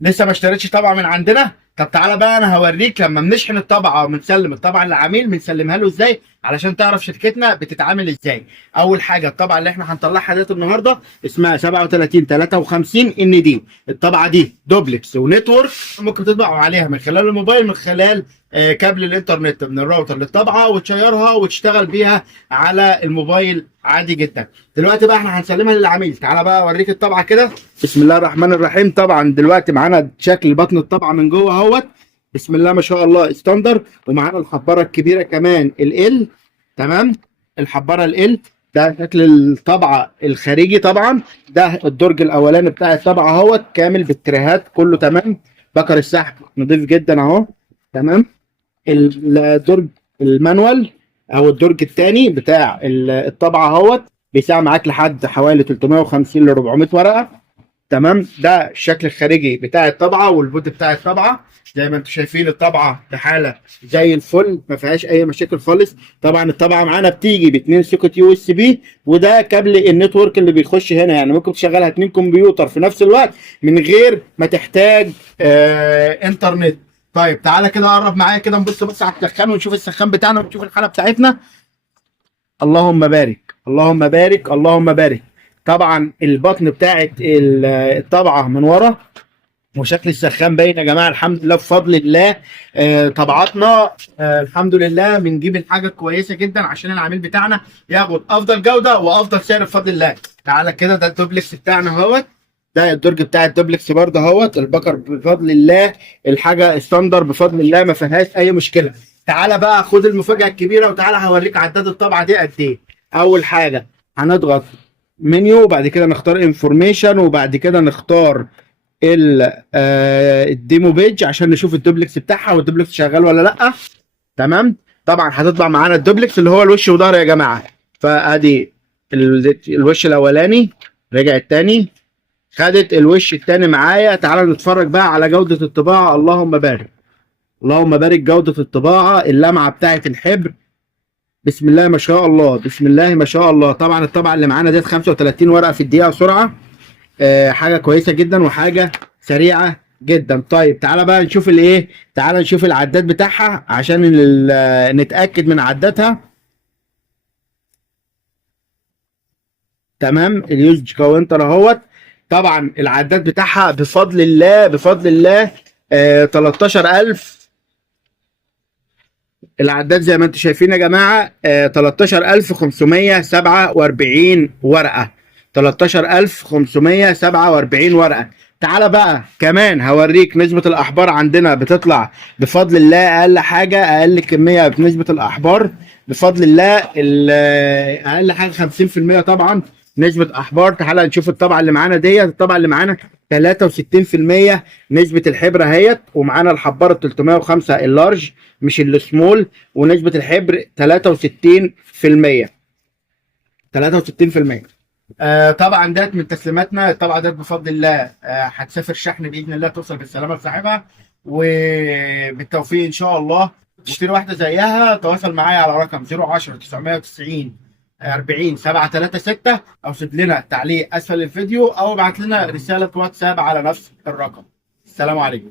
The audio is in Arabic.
لسه ما اشتريتش طبعه من عندنا؟ طب تعالى بقى انا هوريك لما بنشحن الطبعه وبنسلم الطبعه للعميل بنسلمها له ازاي، علشان تعرف شركتنا بتتعامل ازاي. اول حاجه الطبعه اللي احنا هنطلعها ديت النهارده اسمها 37 53 ان دي. الطبعه دي دوبلكس ونتورك، ممكن تطبع عليها من خلال الموبايل، من خلال كابل الانترنت من الراوتر للطبعه، وتشيرها وتشتغل بيها على الموبايل عادي جدا. دلوقتي بقى احنا هنسلمها للعميل. تعالى بقى اوريك الطبعه كده. بسم الله الرحمن الرحيم. طبعا دلوقتي معانا شكل بطن الطبعه من جوه اهوت، بسم الله ما شاء الله ستاندر. ومعانا الحباره الكبيره كمان ال تمام. الحباره ال ده شكل الطبعه الخارجي. طبعا ده الدرج الاولاني بتاع الطبعه اهوت كامل بالتريهات كله تمام. بكر السحب نضيف جدا اهو تمام. الدرج المانوال او الدرج الثاني بتاع الطبعه اهوت بيساع معاك لحد حوالي 350 ل 400 ورقه تمام. ده الشكل الخارجي بتاع الطبعه والبود بتاع الطبعه. زي ما انتم شايفين الطبعه بحاله زي الفل، ما فيهاش اي مشاكل خالص. طبعا الطبعه معانا بتيجي باتنين سوكت يو اس بي، وده كابل النتورك اللي بيخش هنا. يعني ممكن تشغلها اتنين كمبيوتر في نفس الوقت من غير ما تحتاج انترنت. طيب تعالى كده قرب معايا كده نبص بص على السخان ونشوف السخان بتاعنا ونشوف الحاله بتاعتنا. اللهم بارك اللهم بارك اللهم بارك. طبعا البطن بتاعت الطبعه من ورا، وشكل السخان باين يا جماعه. الحمد لله بفضل الله. طبعاتنا الحمد لله بنجيب الحاجه كويسه جدا عشان العميل بتاعنا ياخد افضل جوده وافضل سعر بفضل الله. تعالى كده ده الدوبلكس بتاعنا اهوت. ده الدرج بتاع الدوبلكس برضه اهوت. البكر بفضل الله الحاجه ستاندر بفضل الله ما فيهاش اي مشكله. تعالى بقى خد المفاجاه الكبيره وتعالى هوريك عداد الطبعه دي قد ايه. اول حاجه هنضغط منيو وبعد كده نختار انفورميشن وبعد كده نختار الديمو بيج عشان نشوف الدوبلكس بتاعها والدوبلكس شغال ولا لا. تمام. طبعا هتطبع معانا الدوبلكس اللي هو الوش وظهر يا جماعه. فادي الوش الاولاني، رجع التاني، خدت الوش التاني معايا. تعالى نتفرج بقى على جوده الطباعه. اللهم بارك اللهم بارك. جوده الطباعه، اللمعه بتاعت الحبر، بسم الله ما شاء الله بسم الله ما شاء الله. طبعا الطبعه اللي معانا ديت 35 ورقه في الدقيقه سرعه. حاجه كويسه جدا وحاجه سريعه جدا. طيب تعالى بقى نشوف الايه. تعالى نشوف العداد بتاعها عشان نتاكد من عدادها. تمام. اليوز كاونتر اهوت. طبعا العداد بتاعها بفضل الله بفضل الله 13000. العداد زي ما انتم شايفين يا جماعه 13547 ورقه. 13547 ورقه. تعالى بقى كمان هوريك نسبة الأحبار عندنا بتطلع بفضل الله. أقل حاجة أقل كمية بنسبة الأحبار بفضل الله أقل حاجة 50% طبعا نسبة أحبار. تعالى نشوف الطبعة اللي معانا ديت. الطبعة اللي معانا 63% نسبة الحبر اهيت. ومعانا الحبارة 305 اللارج مش السمول، ونسبة الحبر 63%. 63%. طبعا ده من تسليماتنا. طبعا ده بفضل الله هتسافر شحن باذن الله توصل بالسلامه لصاحبها وبالتوفيق ان شاء الله. تشتري واحده زيها تواصل معايا على رقم 010 990 40 736 او سيب لنا تعليق اسفل الفيديو او ابعت لنا رساله واتساب على نفس الرقم. السلام عليكم.